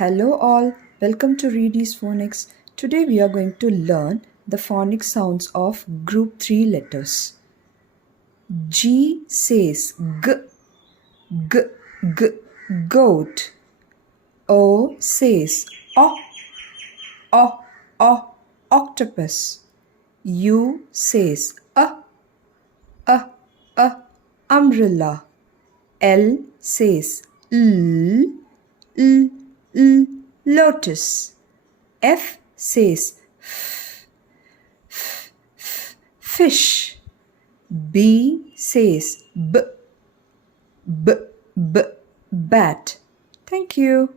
Hello all, welcome to Ready's Phonics. Today we are going to learn the phonics sounds of group 3 letters. G says g, g, g, goat. O says o, o, octopus. U says a, umbrella. L says l, lotus. F says fish. B says b, bat. Thank you.